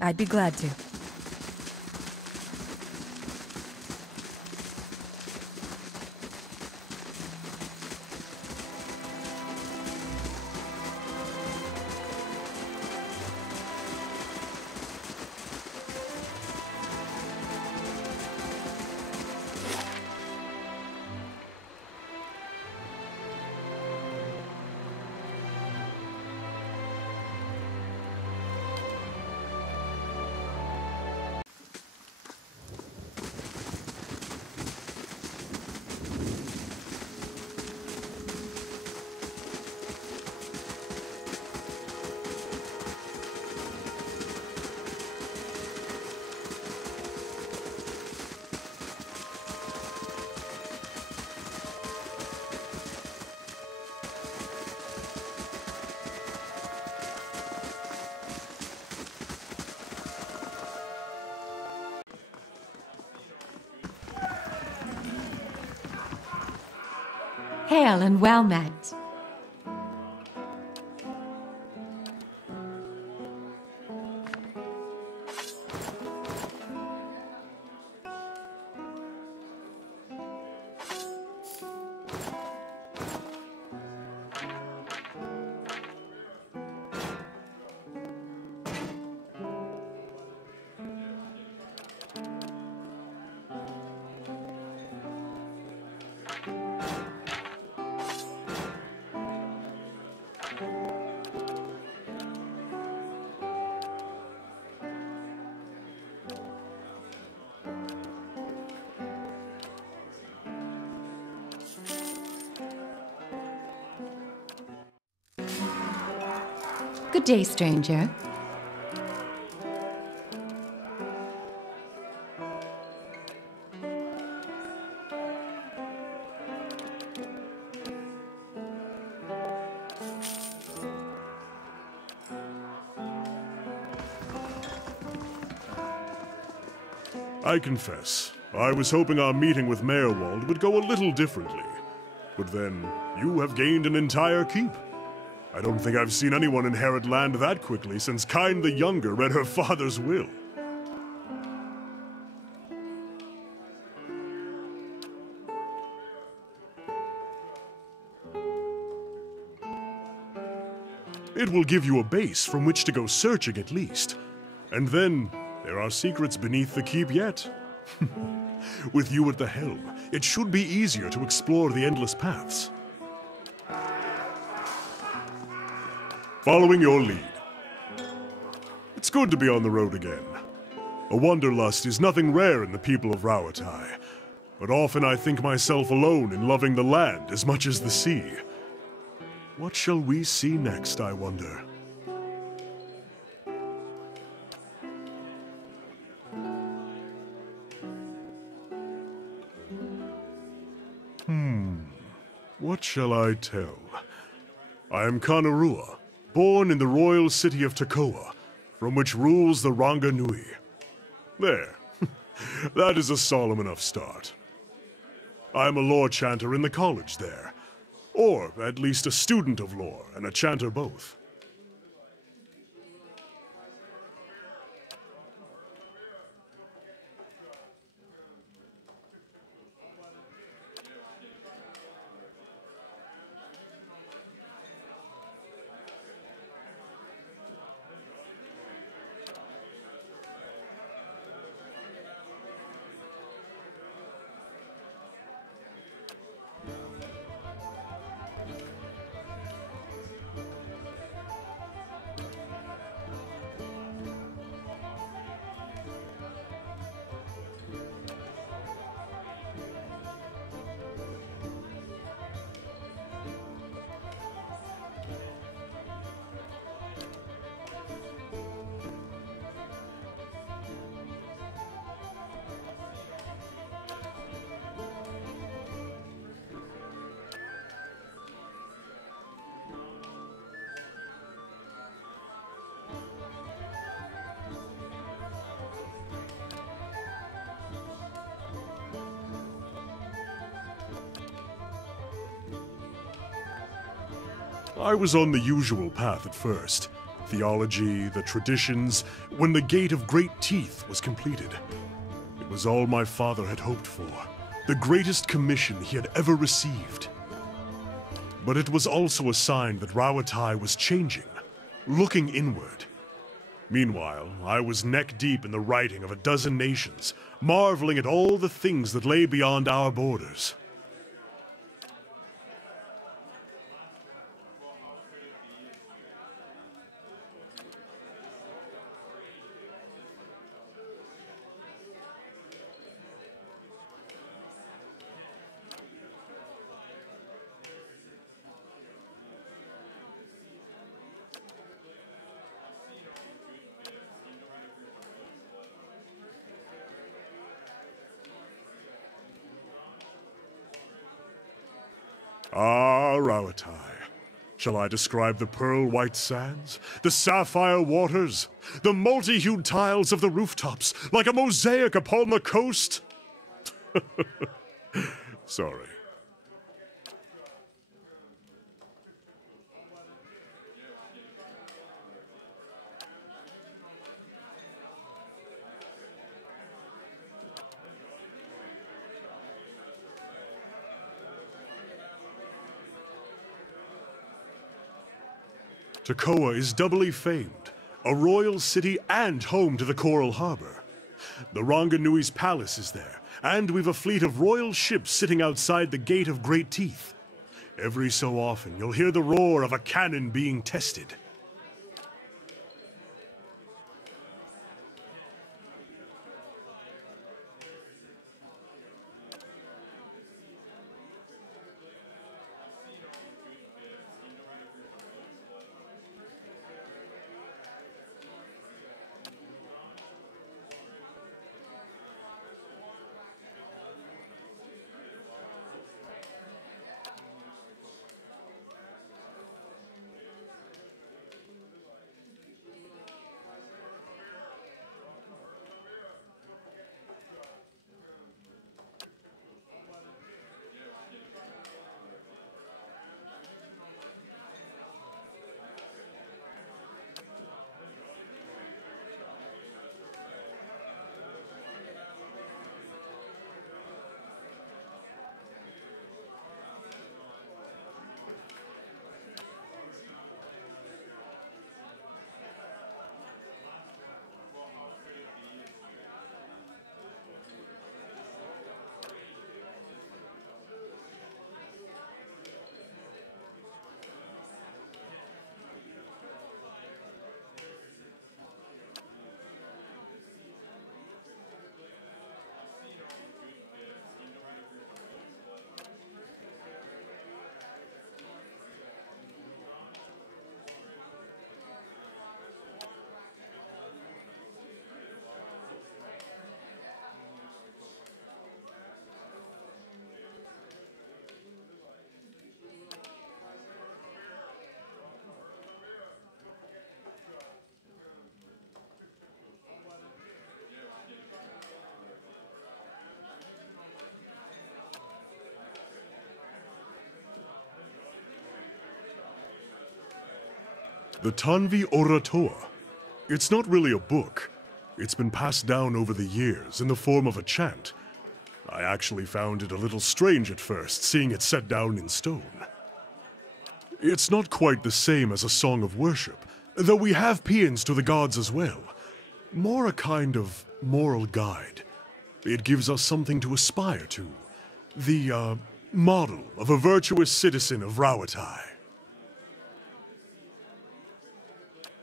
I'd be glad to. Hail and well met. Good day, stranger. I confess, I was hoping our meeting with Mayorwald would go a little differently. But then, you have gained an entire keep. I don't think I've seen anyone inherit land that quickly since Kine the Younger read her father's will. It will give you a base from which to go searching at least. And then, there are secrets beneath the keep yet. With you at the helm, it should be easier to explore the endless paths. Following your lead. It's good to be on the road again. A wanderlust is nothing rare in the people of Rawatai, but often I think myself alone in loving the land as much as the sea. What shall we see next, I wonder? What shall I tell? I am Kana, born in the royal city of Tekoa, from which rules the Ranga Nui. There. That is a solemn enough start. I am a lore chanter in the college there. Or at least a student of lore and a chanter both. I was on the usual path at first, theology, the traditions, when the Gate of Great Teeth was completed. It was all my father had hoped for, the greatest commission he had ever received. But it was also a sign that Rauatai was changing, looking inward. Meanwhile, I was neck-deep in the writing of a dozen nations, marveling at all the things that lay beyond our borders. Ah, Rauatai. Shall I describe the pearl-white sands, the sapphire waters, the multi-hued tiles of the rooftops, like a mosaic upon the coast? Sorry. Tekoa is doubly famed, a royal city and home to the Coral Harbor. The Ranganui's palace is there, and we've a fleet of royal ships sitting outside the Gate of Great Teeth. Every so often, you'll hear the roar of a cannon being tested. The Tanvi Oratoa. It's not really a book. It's been passed down over the years in the form of a chant. I actually found it a little strange at first, seeing it set down in stone. It's not quite the same as a song of worship, though we have paeans to the gods as well. More a kind of moral guide. It gives us something to aspire to. The, model of a virtuous citizen of Rauatai.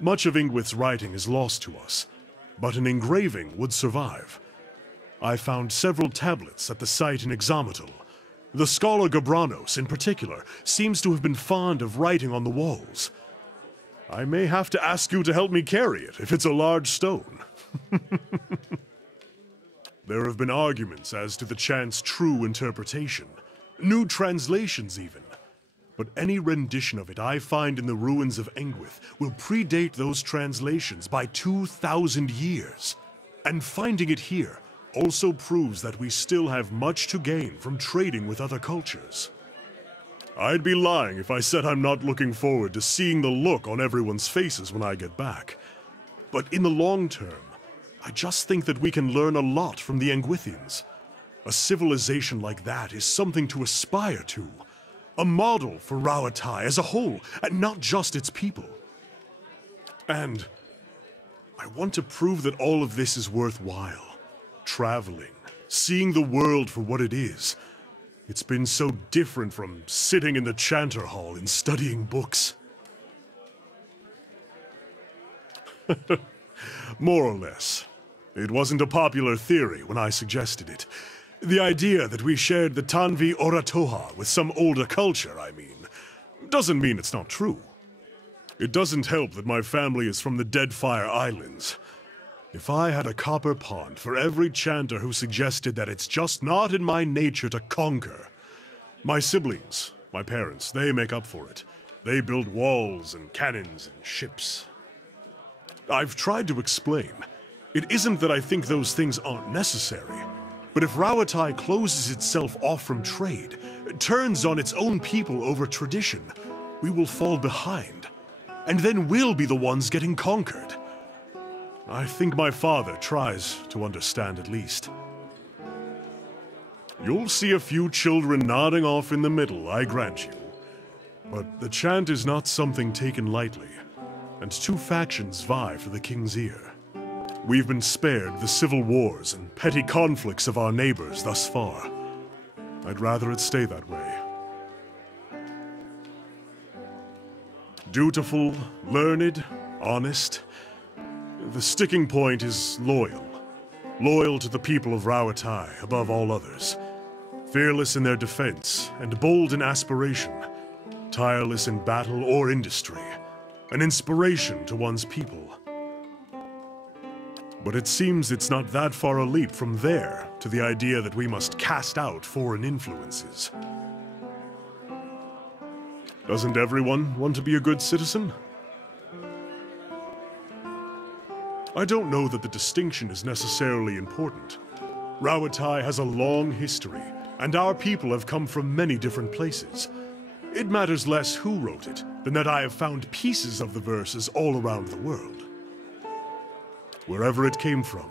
Much of Ingwith's writing is lost to us, but an engraving would survive. I found several tablets at the site in Exametal. The scholar Gabranos, in particular, seems to have been fond of writing on the walls. I may have to ask you to help me carry it, if it's a large stone. There have been arguments as to the chant's true interpretation, new translations even. But any rendition of it I find in the ruins of Engwith will predate those translations by 2,000 years. And finding it here also proves that we still have much to gain from trading with other cultures. I'd be lying if I said I'm not looking forward to seeing the look on everyone's faces when I get back. But in the long term, I just think that we can learn a lot from the Engwithians. A civilization like that is something to aspire to. A model for Rauatai as a whole, and not just its people. And I want to prove that all of this is worthwhile. Traveling, seeing the world for what it is. It's been so different from sitting in the Chanter Hall and studying books. More or less. It wasn't a popular theory when I suggested it. The idea that we shared the Tanvi Oratoha with some older culture, I mean, doesn't mean it's not true. It doesn't help that my family is from the Deadfire Islands. If I had a copper pond for every chanter who suggested that it's just not in my nature to conquer. My siblings, my parents, they make up for it. They build walls and cannons and ships. I've tried to explain. It isn't that I think those things aren't necessary. But if Rauatai closes itself off from trade, turns on its own people over tradition, we will fall behind. And then we'll be the ones getting conquered. I think my father tries to understand at least. You'll see a few children nodding off in the middle, I grant you. But the chant is not something taken lightly, and two factions vie for the king's ear. We've been spared the civil wars and petty conflicts of our neighbors thus far. I'd rather it stay that way. Dutiful, learned, honest. The sticking point is loyal. Loyal to the people of Rauatai above all others. Fearless in their defense and bold in aspiration. Tireless in battle or industry. An inspiration to one's people. But it seems it's not that far a leap from there to the idea that we must cast out foreign influences. Doesn't everyone want to be a good citizen? I don't know that the distinction is necessarily important. Rauatai has a long history, and our people have come from many different places. It matters less who wrote it than that I have found pieces of the verses all around the world. Wherever it came from,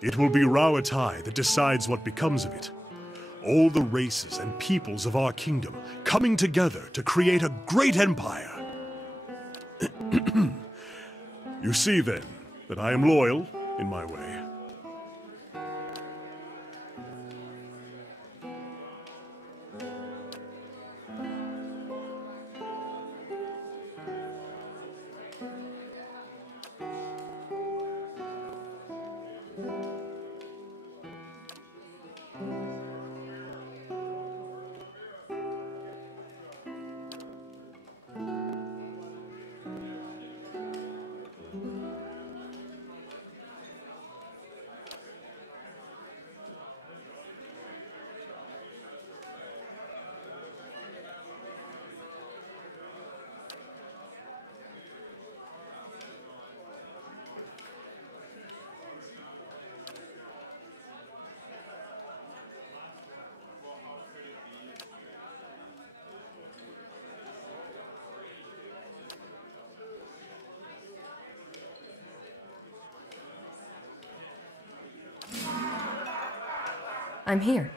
it will be Rauatai that decides what becomes of it. All the races and peoples of our kingdom coming together to create a great empire. You see, then, that I am loyal in my way. I'm here.